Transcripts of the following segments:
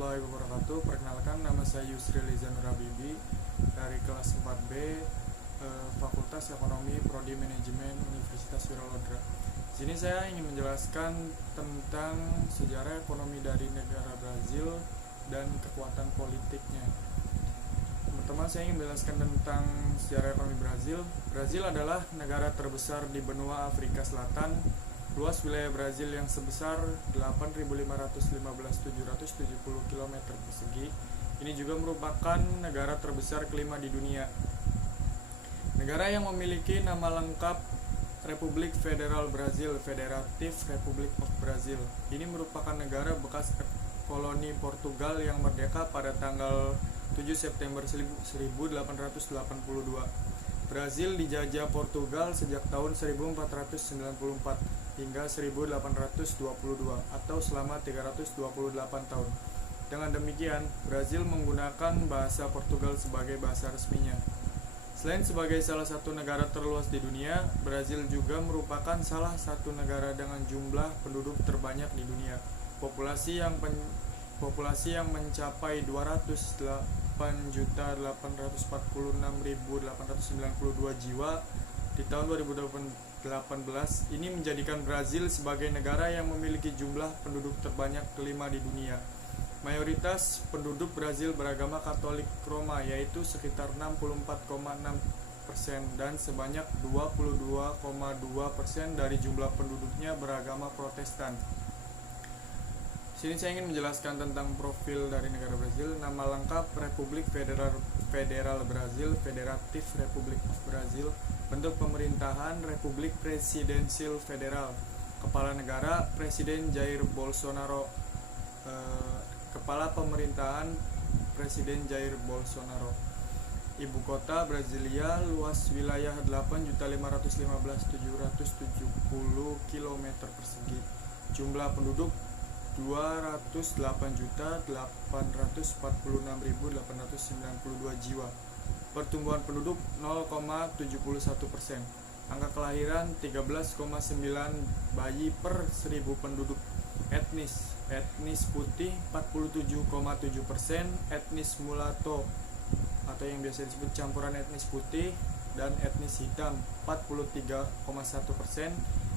warahmatullahi wabarakatuh. Perkenalkan, nama saya Yusri Lizanur Habibi dari kelas 4B, Fakultas Ekonomi Prodi Manajemen Universitas Wiralodra. Di sini saya ingin menjelaskan tentang sejarah ekonomi dari negara Brazil dan kekuatan politiknya. Pertama, saya ingin menjelaskan tentang sejarah ekonomi Brazil. Brazil adalah negara terbesar di benua Afrika Selatan. Luas wilayah Brazil yang sebesar 8.515.770 km persegi. Ini juga merupakan negara terbesar kelima di dunia. Negara yang memiliki nama lengkap Republik Federal Brazil, Federative Republic of Brazil. Ini merupakan negara bekas koloni Portugal yang merdeka pada tanggal 7 September 1882. Brazil dijajah Portugal sejak tahun 1494 hingga 1822 atau selama 328 tahun. Dengan demikian, Brazil menggunakan bahasa Portugal sebagai bahasa resminya. Selain sebagai salah satu negara terluas di dunia, Brazil juga merupakan salah satu negara dengan jumlah penduduk terbanyak di dunia. Populasi yang mencapai 208.846.892 jiwa di tahun 2018 ini menjadikan Brazil sebagai negara yang memiliki jumlah penduduk terbanyak kelima di dunia. Mayoritas penduduk Brazil beragama Katolik Roma, yaitu sekitar 64,6%, dan sebanyak 22,2% dari jumlah penduduknya beragama Protestan. Sini saya ingin menjelaskan tentang profil dari negara Brazil. Nama lengkap Republik Federal Brazil, Federative Republic of Brazil. Bentuk pemerintahan Republik Presidensial Federal. Kepala negara Presiden Jair Bolsonaro. Kepala pemerintahan Presiden Jair Bolsonaro. Ibu kota Brasilia, luas wilayah 8.515.770 km persegi. Jumlah penduduk 208.846.892 jiwa. Pertumbuhan penduduk 0,71%. Angka kelahiran 13,9 bayi per 1000 penduduk. Etnis putih 47,7%, etnis mulato atau yang biasa disebut campuran etnis putih dan etnis hitam 43,1%,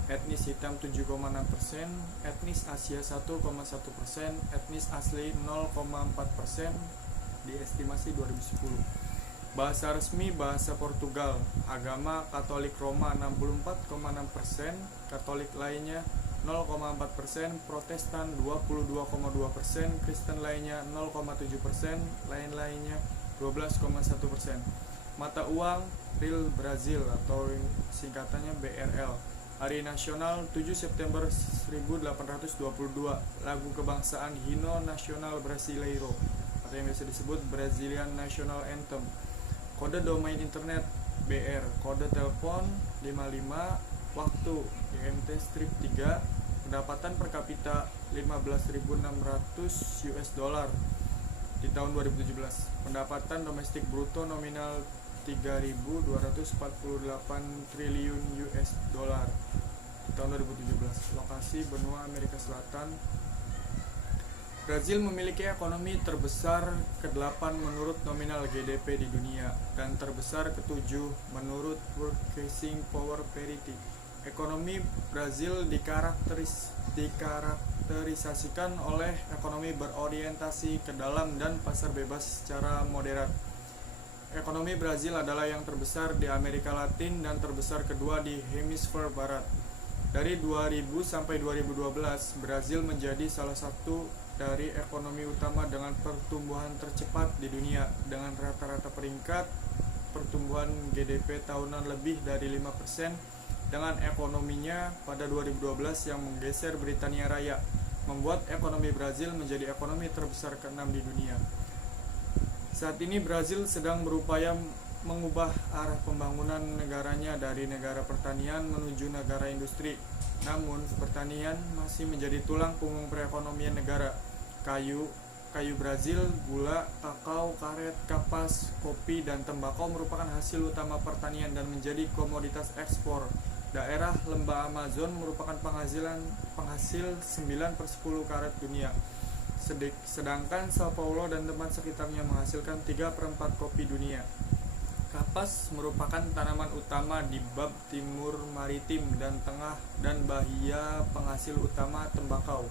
etnis hitam 7,6%, etnis Asia 1,1%, etnis asli 0,4% diestimasi 2010. Bahasa resmi bahasa Portugal. Agama Katolik Roma 64,6%, Katolik lainnya 0,4%, Protestan 22,2%, Kristen lainnya 0,7%, lainnya 12,1%. Mata uang Real Brazil atau singkatannya BRL. Hari Nasional 7 September 1822. Lagu kebangsaan Hino Nasional Brasileiro atau yang biasa disebut Brazilian National Anthem. Kode domain internet BR. Kode telepon 55. Waktu GMT strip 3. Pendapatan per kapita 15.600 US dollar di tahun 2017. Pendapatan domestik bruto nominal 3.248 triliun US dollar di tahun 2017. Lokasi benua Amerika Selatan. Brazil memiliki ekonomi terbesar ke-8 menurut nominal GDP di dunia dan terbesar ke-7 menurut Purchasing Power Parity. Ekonomi Brazil dikarakterisasikan oleh ekonomi berorientasi ke dalam dan pasar bebas secara moderat. Ekonomi Brazil adalah yang terbesar di Amerika Latin dan terbesar kedua di hemisfer barat. Dari 2000 sampai 2012, Brazil menjadi salah satu dari ekonomi utama dengan pertumbuhan tercepat di dunia dengan rata-rata peringkat pertumbuhan GDP tahunan lebih dari 5%. Dengan ekonominya pada 2012 yang menggeser Britania Raya, membuat ekonomi Brazil menjadi ekonomi terbesar ke-6 di dunia. Saat ini Brazil sedang berupaya mengubah arah pembangunan negaranya dari negara pertanian menuju negara industri. Namun, pertanian masih menjadi tulang punggung perekonomian negara. Kayu Brazil, gula, kakao, karet, kapas, kopi, dan tembakau merupakan hasil utama pertanian dan menjadi komoditas ekspor. Daerah lembah Amazon merupakan penghasil 9/10 karet dunia. sedangkan Sao Paulo dan tempat sekitarnya menghasilkan 3/4 kopi dunia. Kapas merupakan tanaman utama di bab timur maritim dan tengah dan bahia penghasil utama tembakau.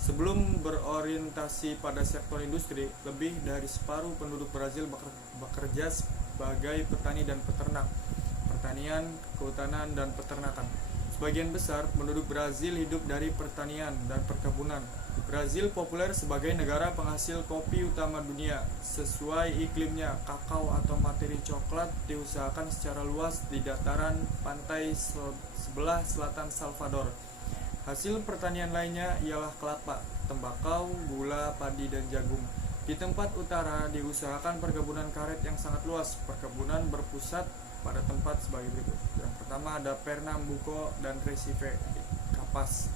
Sebelum berorientasi pada sektor industri, lebih dari separuh penduduk Brazil bekerja sebagai petani dan peternak, pertanian, kehutanan, dan peternakan. Sebagian besar penduduk Brazil hidup dari pertanian dan perkebunan. Brazil populer sebagai negara penghasil kopi utama dunia. Sesuai iklimnya, kakao atau materi coklat diusahakan secara luas di dataran pantai sebelah selatan Salvador. Hasil pertanian lainnya ialah kelapa, tembakau, gula, padi, dan jagung. Di tempat utara diusahakan perkebunan karet yang sangat luas. Perkebunan berpusat pada tempat sebagai berikut. Yang pertama ada Pernambuco dan Recife, kapas.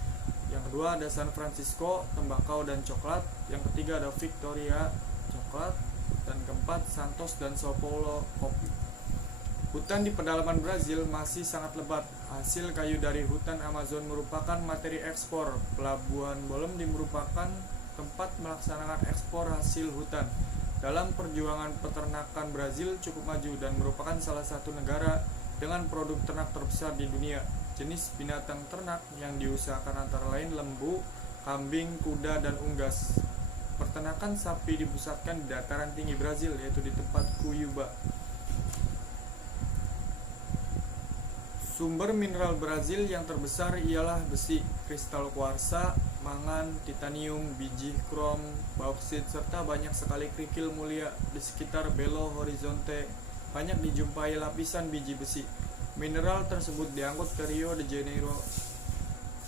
Yang kedua ada San Francisco, tembakau dan coklat. Yang ketiga ada Victoria, coklat. Dan keempat Santos dan Sao Paulo, kopi. Hutan di pedalaman Brazil masih sangat lebat. Hasil kayu dari hutan Amazon merupakan materi ekspor. Pelabuhan Belum merupakan tempat melaksanakan ekspor hasil hutan. Dalam perjuangan peternakan, Brazil cukup maju dan merupakan salah satu negara dengan produk ternak terbesar di dunia. Jenis binatang ternak yang diusahakan antara lain lembu, kambing, kuda, dan unggas. Peternakan sapi dipusatkan di dataran tinggi Brazil, yaitu di tempat Cuiabá. Sumber mineral Brazil yang terbesar ialah besi, kristal kuarsa, mangan, titanium, biji krom, bauksit, serta banyak sekali kerikil mulia. Di sekitar Belo Horizonte banyak dijumpai lapisan biji besi. Mineral tersebut diangkut ke Rio de Janeiro.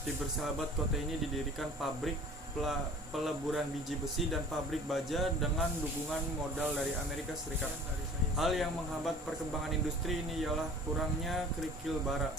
Di bersahabat kota ini didirikan pabrik peleburan biji besi dan pabrik baja dengan dukungan modal dari Amerika Serikat. Hal yang menghambat perkembangan industri ini ialah kurangnya kerikil bara.